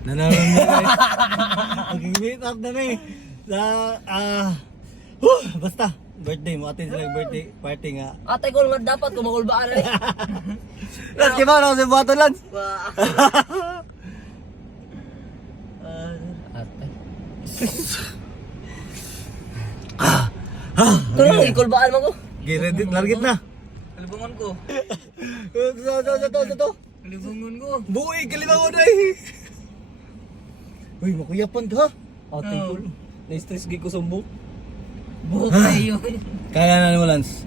Nanaroon na guys. Mag-meet up na ni. Basta. Birthday mo. Atin sila birthday party nga. Ate ko nga dapat kumakulbaan eh. Lance, kima na sa buhaton, Lance? Ate. Ito lang, ikulbaan mo ko. Giredit, largit na. Kalibangan ko. Sa to. Kalibangan ko. Buhay, kalimangon ay. Uy, makuyapan ka. Ate ko. Na-stress gig ko sa buhok. Buhok kayo. Kaya na mo, Lance.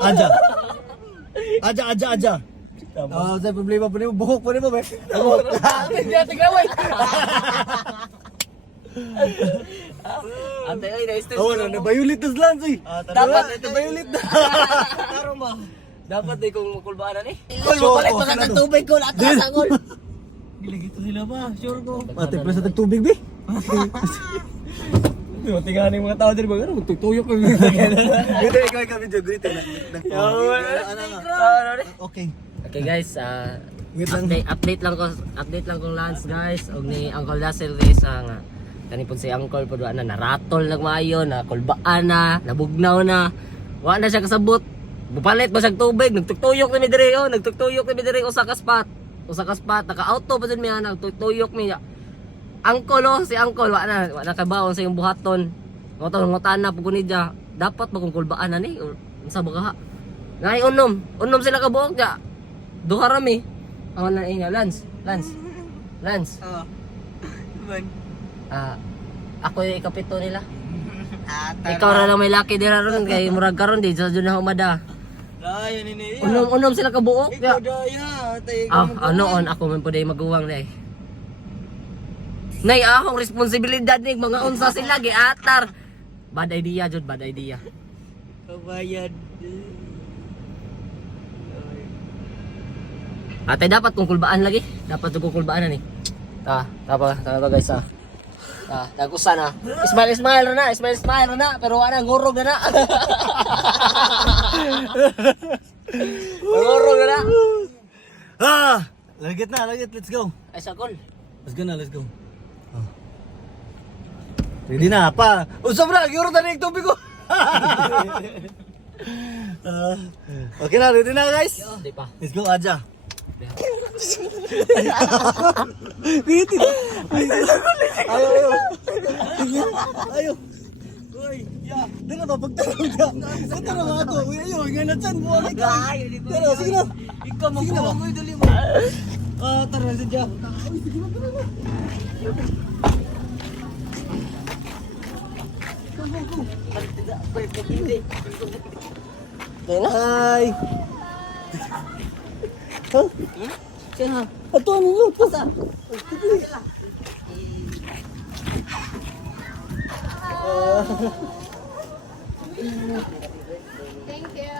Aja. Aja. Sa problema po mo, buhok po mo, be. Hindi natin gawin. Ate, ay, na-stress Oo, nabayulit na Lance, eh. Dapat, nabayulit na. Taro mo. Dapat di kong makulbaan eh. So, Palit pa ka ng tubig ko, lahat na sangol. Gilagito sila ba? Sure ko. Ate, plus na tagtubig, be. Tingnan yung mga tao din ba? Magtutuyok ko. Ito, ikaw video, greet na. Okay. Okay guys, update lang ko Lance guys. Og ni Uncle Russell Reza nga. Kani pud si Uncle pud na naratol lang maayo, na kulbaan na, nabugnaw na. Wa na siya kasabot. Bupalit ba siya tubig, nagtutuyok na mi dire usa ka spot. Naka-auto pa din mi nagtutuyok mi. Si Uncle wa na kabaon sa yung buhaton. Ngotan na pud niya. Dapat magkulbaan na ni unsa ba ka? Ngay unom sila ka buok ja. Duha rami. Awan na inga Lance. Man. Ako yung ikapito nila. Ikaw ra lang may laki dira ron kay murag karon di sa na humada. Ay, ini. Unom sila ka buok ja. Ikaw daya. Anoon ako man pud ay maguwang dai. Nay akong responsibilidad ni mga unsa sila giatar. Bad idea jud, bad idea. Kabayan. Ate dapat kung kulbaan lagi. Dapat kung kulbaan na ni. Tapa guys dagusan na. Smile na pero wala ngurog na. Ngurog na. Lagit, let's go. Ay sakol. Let's go. Ready na, pa. Usap na, giuro na yung tubig ko. Okay na, ready na guys? Di pa. Let's go, Aja. Ayaw. Uy, ya. Dala ba pagtarong ka? Pagtarong ako. Uy, ayaw. Nga na dyan. Buwan ka. Tara, sige na. Ikaw makuha mo dali mo. Tara, sige na. Uy, sige na, tara na. Hi. Huh? Kaya Ato ano yun? Pasa. Thank you.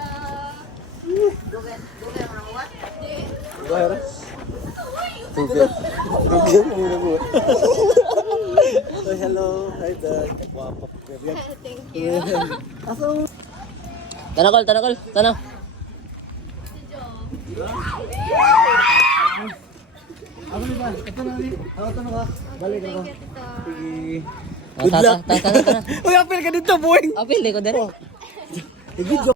Hello. Hi, Dad. Wapo. Thank you. Tanakol. Ako ni ba? Ito na rin. Ito na ka. Balik ako. Sige. Good luck. Uy, apel ka dito, boy. Apil ko din. Video.